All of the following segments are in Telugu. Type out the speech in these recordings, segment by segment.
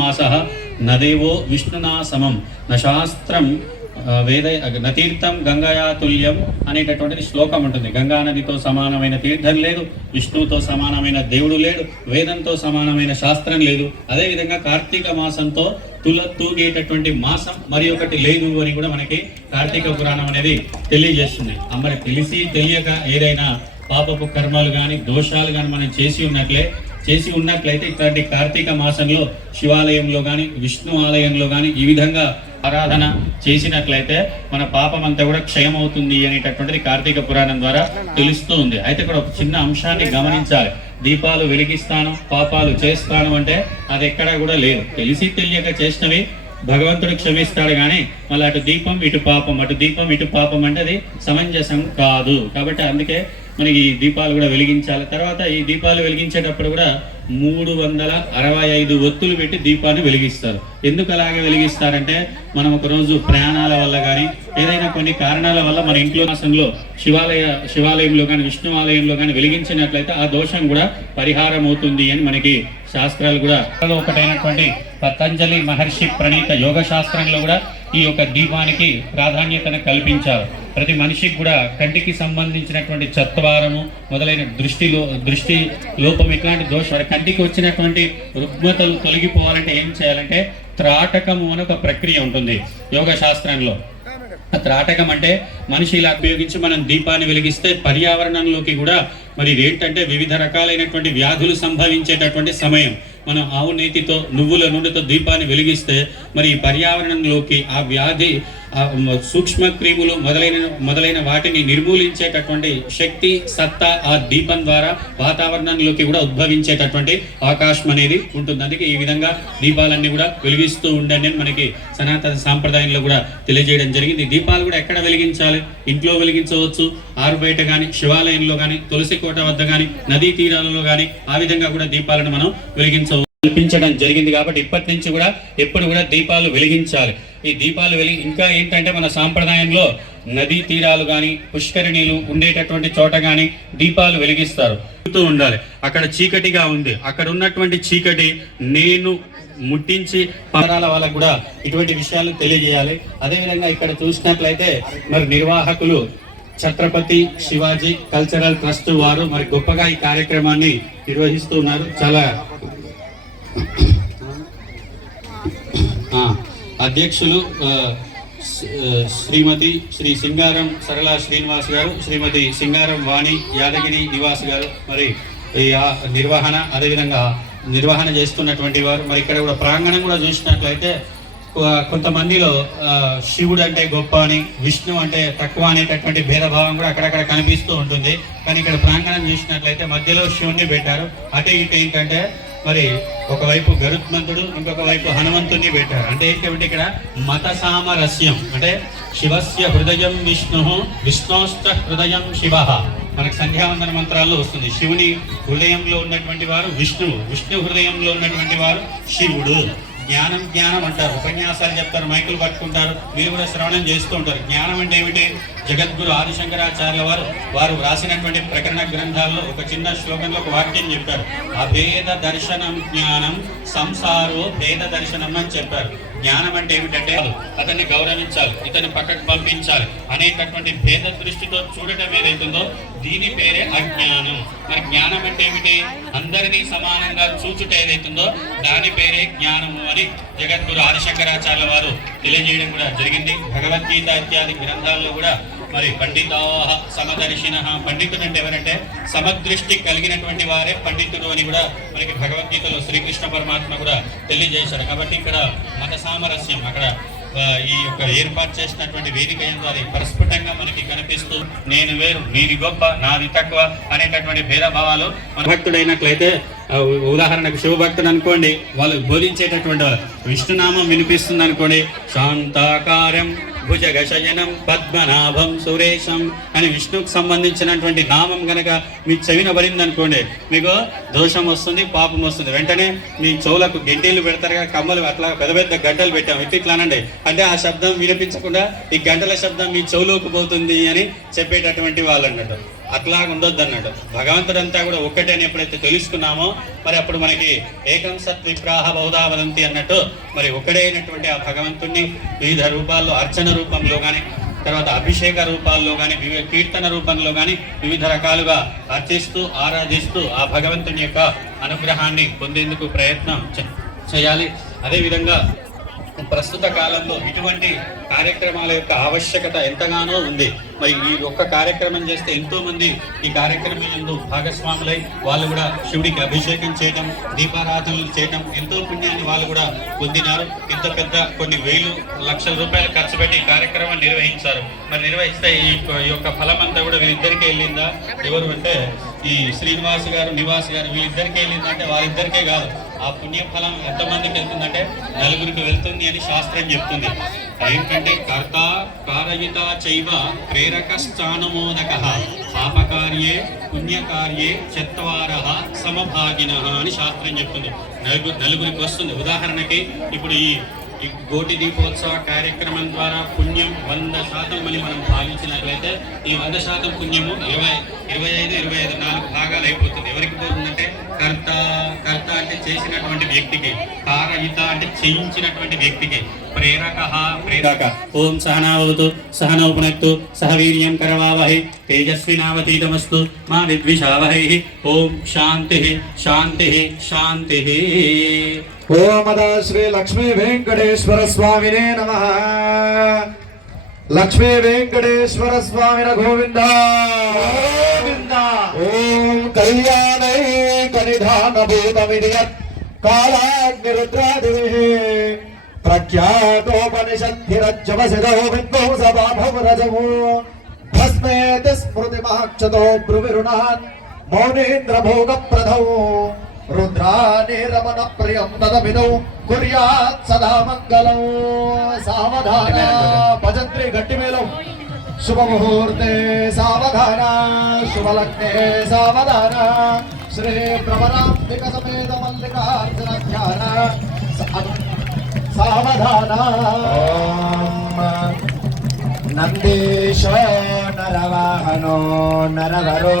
మాసః నదేవో విష్ణునా సమం నశాస్త్రం వేద నతీర్థం గంగాయా తుల్యం అనేటటువంటిది శ్లోకం ఉంటుంది. గంగా నదితో సమానమైన తీర్థం లేదు, విష్ణువుతో సమానమైన దేవుడు లేడు, వేదంతో సమానమైన శాస్త్రం లేదు. అదేవిధంగా కార్తీక మాసంతో తూగేటటువంటి మాసం మరి ఒకటి లేదు అని కూడా మనకి కార్తీక పురాణం అనేది తెలియజేస్తుంది. మరి తెలిసి తెలియక ఏదైనా పాపపు కర్మలు కానీ దోషాలు కానీ మనం చేసి ఉన్నట్లయితే ఇట్లాంటి కార్తీక మాసంలో శివాలయంలో కానీ విష్ణు ఆలయంలో కానీ ఈ విధంగా ఆరాధన చేసినట్లయితే మన పాపం అంతా కూడా క్షయమవుతుంది అనేటటువంటిది కార్తీక పురాణం ద్వారా తెలుస్తూ ఉంది. అయితే ఇక్కడ ఒక చిన్న అంశాన్ని గమనించాలి. దీపాలు వెలిగిస్తాను పాపాలు చేస్తాను అంటే అది ఎక్కడా కూడా లేదు. తెలిసి తెలియక చేసినవి భగవంతుడు క్షమిస్తాడు, కానీ మళ్ళీ అటు దీపం ఇటు పాపం, అటు దీపం ఇటు పాపం అంటే అది సమంజసం కాదు. కాబట్టి అందుకే మనకి ఈ దీపాలు కూడా వెలిగించాలి. తర్వాత ఈ దీపాలు వెలిగించేటప్పుడు కూడా 365 ఒత్తులు పెట్టి దీపాన్ని వెలిగిస్తారు. ఎందుకు అలాగే వెలిగిస్తారంటే మనం ఒకరోజు ప్రయాణాల వల్ల కానీ ఏదైనా కొన్ని కారణాల వల్ల మన ఇంట్లో మాసంలో శివాలయంలో కానీ విష్ణు ఆలయంలో కానీ వెలిగించినట్లయితే ఆ దోషం కూడా పరిహారం అవుతుంది అని మనకి శాస్త్రాలు కూడా ఒకటైనటువంటి పతంజలి మహర్షి ప్రణీత యోగ శాస్త్రంలో కూడా ఈ యొక్క దీపానికి ప్రాధాన్యతను కల్పించారు. ప్రతి మనిషికి కూడా కంటికి సంబంధించినటువంటి చత్వారము మొదలైన దృష్టి లోపం ఇట్లాంటి దోషాలు కంటికి వచ్చినటువంటి రుగ్మతలు తొలగిపోవాలంటే ఏం చేయాలంటే త్రాటకము అని ఒక ప్రక్రియ ఉంటుంది యోగ శాస్త్రంలో. త్రాటకం అంటే మనిషి ఇలా ఉపయోగించి మనం దీపాన్ని వెలిగిస్తే పర్యావరణంలోకి కూడా మరి ఏంటంటే వివిధ రకాలైనటువంటి వ్యాధులు సంభవించేటటువంటి సమయం. మనం ఆవు నేతితో నువ్వుల నూనెతో దీపాన్ని వెలిగిస్తే మరి ఈ పర్యావరణంలోకి ఆ వ్యాధి సూక్ష్మ క్రిములు మొదలైన వాటిని నిర్మూలించేటటువంటి శక్తి సత్తా ఆ దీపం ద్వారా వాతావరణంలోకి కూడా ఉద్భవించేటటువంటి అవకాశం అనేది ఉంటుంది. అందుకే ఈ విధంగా దీపాలన్నీ కూడా వెలిగిస్తూ ఉండండి అని మనకి సనాతన సాంప్రదాయంలో కూడా తెలియజేయడం జరిగింది. దీపాలు కూడా ఎక్కడ వెలిగించాలి? ఇంట్లో వెలిగించవచ్చు, ఆరు బయట కానీ శివాలయంలో కానీ తులసి కోట వద్ద కానీ నదీ తీరాలలో కానీ ఆ విధంగా కూడా దీపాలను మనం కల్పించడం జరిగింది. కాబట్టి ఇప్పటి నుంచి కూడా ఎప్పుడు కూడా దీపాలు వెలిగించాలి. ఈ దీపాలు ఇంకా ఏంటంటే మన సాంప్రదాయంలో నదీ తీరాలు కానీ పుష్కరిణీలు ఉండేటటువంటి చోట కానీ దీపాలు వెలిగిస్తారు. ఉండాలి. అక్కడ చీకటిగా ఉంది, అక్కడ ఉన్నటువంటి చీకటి నేను ముట్టించి పరాల వాళ్ళకు కూడా ఇటువంటి విషయాలు తెలియజేయాలి. అదేవిధంగా ఇక్కడ చూసినట్లయితే మరి నిర్వాహకులు ఛత్రపతి శివాజీ కల్చరల్ ట్రస్ట్ వారు మరి గొప్పగా ఈ కార్యక్రమాన్ని నిర్వహిస్తూ ఉన్నారు. చాలా అధ్యక్షులు శ్రీ సింగారం సరళ శ్రీనివాస్ గారు, శ్రీమతి సింగారం వాణి యాదగిరి నివాస్ గారు మరి ఈ అదేవిధంగా నిర్వహణ చేస్తున్నటువంటి వారు. మరి ఇక్కడ కూడా ప్రాంగణం కూడా చూసినట్లయితే కొంతమందిలో శివుడు అంటే గొప్ప అని విష్ణు అంటే తక్కువ అనేటటువంటి భేదభావం కూడా అక్కడక్కడ కనిపిస్తూ ఉంటుంది. కానీ ఇక్కడ ప్రాంగణం చూసినట్లయితే మధ్యలో శివుణ్ణి పెట్టారు. అటు ఇటు ఏంటంటే మరి ఒకవైపు గరుత్మంతుడు ఇంకొక వైపు హనుమంతుని పెట్టారు. అంటే ఏంటంటే ఇక్కడ మత సామరస్యం అంటే శివస్య హృదయం విష్ణు విష్ణోశ్చ హృదయం శివ మనకు సంధ్యావందన మంత్రాల్లో వస్తుంది. శివుని హృదయంలో ఉన్నటువంటి వారు విష్ణువు, విష్ణు హృదయంలో ఉన్నటువంటి వారు శివుడు. జ్ఞానం అంటారు, ఉపన్యాసాలు చెప్తారు, మైకులు పట్టుకుంటారు, మీరు కూడా శ్రవణం చేస్తూ ఉంటారు. జ్ఞానం అంటే ఏమిటి? జగద్గురు ఆదిశంకరాచార్య వారు వ్రాసినటువంటి ప్రకరణ గ్రంథాల్లో ఒక చిన్న శ్లోకంలో ఒక వాక్యం చెప్పారు. అభేద దర్శనం జ్ఞానం సంసారో భేద దర్శనం అని చెప్పారు. జ్ఞానం అంటే ఏమిటంటే అతన్ని గౌరవించాలి, ఇతన్ని పక్కకు పంపించాలి అనేటటువంటి భేద దృష్టితో చూడటం ఏదైతుందో దీని పేరే అజ్ఞానం. మరి జ్ఞానం అంటే ఏమిటి? అందరినీ సమానంగా చూచుట ఏదైతుందో దాని పేరే జ్ఞానము అని జగద్గురు ఆదిశంకరాచార్య వారు తెలియజేయడం కూడా జరిగింది. భగవద్గీత ఇత్యాది గ్రంథాల్లో కూడా మరి పండితాః సమదర్శినః, పండితుడు అంటే ఎవరంటే సమదృష్టి కలిగినటువంటి వారే పండితుడు అని కూడా మనకి భగవద్గీతలో శ్రీకృష్ణ పరమాత్మ కూడా తెలియజేశారు. కాబట్టి ఇక్కడ మత సామరస్యం అక్కడ ఈ యొక్క ఏర్పాటు చేసినటువంటి వేదిక అది పరిస్ఫుటంగా మనకి కనిపిస్తూ నేను వేరు నీది గొప్ప నాది తక్కువ అనేటటువంటి భేదభావాలు మన భక్తుడైనట్లయితే ఉదాహరణకు శివభక్తుడు అనుకోండి, వాళ్ళు బోధించేటటువంటి విష్ణునామం వినిపిస్తుంది అనుకోండి, శాంతాకారం భుజగశయనం పద్మనాభం సురేశం అని విష్ణుకు సంబంధించినటువంటి నామం కనుక మీ చెవిన పడింది అనుకోండి, మీకు దోషం వస్తుంది, పాపం వస్తుంది. వెంటనే మీ చెవులకు గంటలు పెడతారుగా, కమ్మలు అట్లా పెద్ద పెద్ద గంటలు పెట్టాం ఇట్లానండి అంటే ఆ శబ్దం వినిపించకుండా ఈ గంటల శబ్దం మీ చెవులోకి పోతుంది అని చెప్పేటటువంటి వాళ్ళు అన్నట్టు. అట్లా ఉండొద్దు అన్నాడు. భగవంతుడంతా కూడా ఒక్కటే అని ఎప్పుడైతే తెలుసుకున్నామో మరి అప్పుడు మనకి ఏకం సత్ విప్రాహ బహుధా వదంతి అన్నట్టు మరి ఒకడే అయినటువంటి ఆ భగవంతుణ్ణి వివిధ రూపాల్లో అర్చన రూపంలో కానీ తర్వాత అభిషేక రూపాల్లో కానీ కీర్తన రూపంలో కానీ వివిధ రకాలుగా అర్చిస్తూ ఆరాధిస్తూ ఆ భగవంతుని యొక్క అనుగ్రహాన్ని పొందేందుకు ప్రయత్నం చేయాలి. అదేవిధంగా ప్రస్తుత కాలంలో ఇటువంటి కార్యక్రమాల యొక్క ఆవశ్యకత ఎంతగానో ఉంది. మరి ఈ ఒక్క కార్యక్రమం చేస్తే ఎంతో మంది ఈ కార్యక్రమం భాగస్వాములై వాళ్ళు కూడా శివుడికి అభిషేకం చేయడం, దీపారాధనలు చేయడం, ఎంతో పుణ్యాన్ని వాళ్ళు కూడా పొందినారు. ఇంత పెద్ద కొన్ని వేలు లక్షల రూపాయలు ఖర్చు పెట్టి ఈ కార్యక్రమాన్ని నిర్వహించారు. మరి నిర్వహిస్తే ఈ యొక్క ఫలం అంతా కూడా వీళ్ళిద్దరికీ వెళ్ళిందా? ఎవరు అంటే ఈ శ్రీనివాస్ గారు, నివాస్ గారు వీళ్ళిద్దరికీ వెళ్ళిందంటే వాళ్ళిద్దరికే కాదు, ఆ పుణ్యఫలం ఎంతమందికి వెళ్తుందంటే నలుగురికి వెళ్తుంది అని శాస్త్రం చెప్తుంది. ఏంటంటే కర్త కారయిత చైవ ప్రేరకశ్చానుమోదక పాపకార్యే పుణ్యకార్యే చత్వారః సమభాగినః అని శాస్త్రం చెప్తుంది. నలుగురికి వస్తుంది. ఉదాహరణకి ఇప్పుడు ఈ గోటి దీపోత్సవ కార్యక్రమం ద్వారా పుణ్యం 100% అని మనం భావించినట్లయితే ఈ 100% పుణ్యము 25 4 భాగాలు అయిపోతుంది. ఎవరికి పోతుందంటే కర్త అంటే చేసినటువంటి వ్యక్తికి, కారయిత అంటే చేయించినటువంటి వ్యక్తికి, ప్రేరక ఓం సహనావతు సహనౌ పునక్తు సహ వీర్యం కరవావహై తేజస్వినావతీతమస్తు మా విద్విషావహై. ఓం శాంతి శాంతి శాంతి. ఓం శ్రీ లక్ష్మీ వెంకటేశ్వర స్వామినే నమః. లక్ష్మీ వెంకటేశ్వర స్వామిన గోవింద గోవింద. ఓం కళ్యాణై కనిధాన భూతమిదియత్ కాలాగ్నిరుద్రాదివిః ప్రఖ్యాతోపనిషద్ధిరజ్జవసిదో విద్వంసబాభవరజమో భస్మేతి స్మృతిమహక్షతో బ్రువిరుణాన్ మౌనేంద్ర భోగప్రదౌ रुद्राने रमण प्रियं तदभिदौ कुर्यात् सदा मंगलौ. सावधान भजन्त्री गट्टी मेलौ शुभ मुहूर्ते सावधान शुभ लग्ने सावधान श्री भ्रमराम्बिक समेत मल्लिकार्जुन ध्यान सावधान. नंदीशो नरवाहनो नरवरो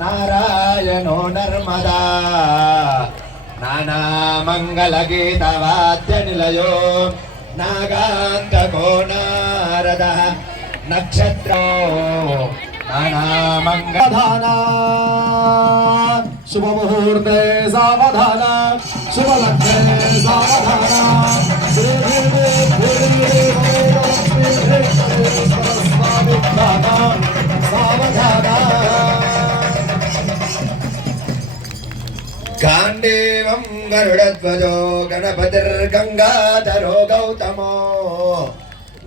नारायणो नर्मदा नाना मंगल गीत वाद्य निलयो नागांतको नारद नक्षत्रो नाना मंगल. शुभ मुहूर्ते सावधान शुभ लग्ने सावधान श्री सावधान. गांडीवं गरुडध्वजो गणपतिर्गंगाधरो गौतमो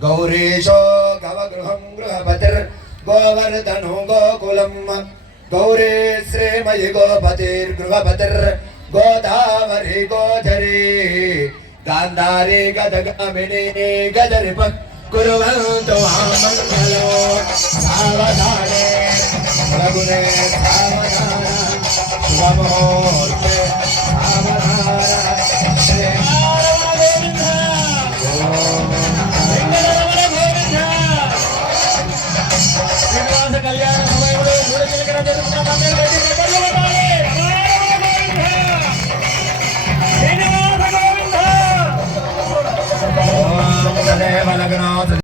गौरीशो गवगृहं गृहपतिर्गोवर्धनो गोकुलम् गौरी श्रीमयि गोपतिर्गृहपतिर्गोदावरी गोधरी गान्धारी गदगामिनी गजरिप कुर्वन्तु मङ्गलो. सावधाने रघुने सावधान शुभ मुहूर्ते सावधान श्री శ్రీనివాస కళ్యాణ సమయంలో మూడు చిలకల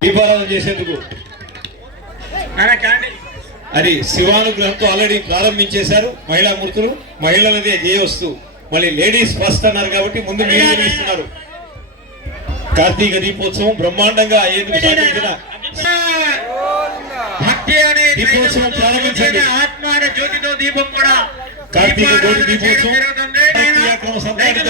దీపారాధన చేసేందుకు అది శివానుగ్రహంతో ఆల్రెడీ ప్రారంభించేశారు మహిళా మూర్తులు. మహిళలదే చేయవస్తూ మళ్ళీ లేడీస్ ఫస్ట్ అన్నారు కాబట్టి ముందు మీరు నిర్వహిస్తున్నారు. కార్తీక దీపోత్సవం బ్రహ్మాండంగా అయ్యేందుకు సాధించిన దీపోత్సవం ప్రారంభించండి. కార్తీక జ్యోతి దీపోత్సవం క్రమ సంతానిత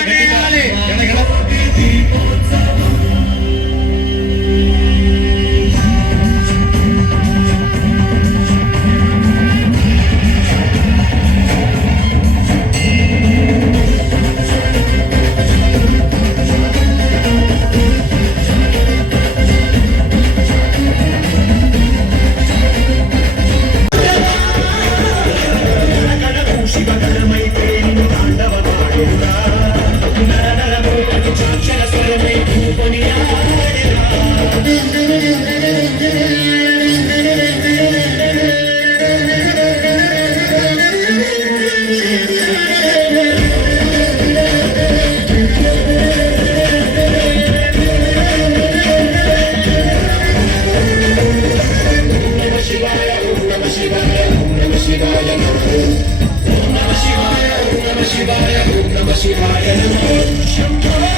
శివ కర్మైతే తాండవ శివాయ నమో శంభో